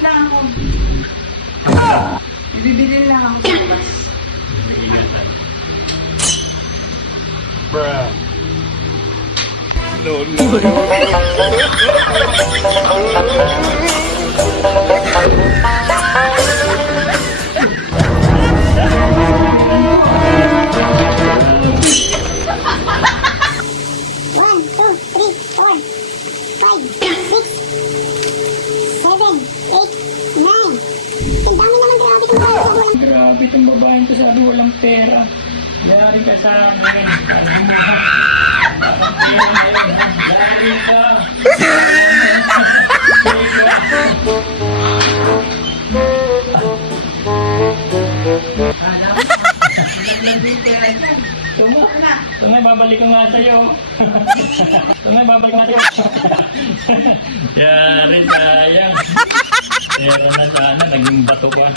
lang ako. Bibili lang ako sa labas. Bruh. No, no. Grabe itong babaeng to, sabi walang pera. Yari ka sa amin. Walang pera ngayon, ha? Yari ka. Tungay, babalik ko nga sa'yo. Tungay, babalik nga sa'yo. Yari, sayang. Pera na sana, naging bato ka.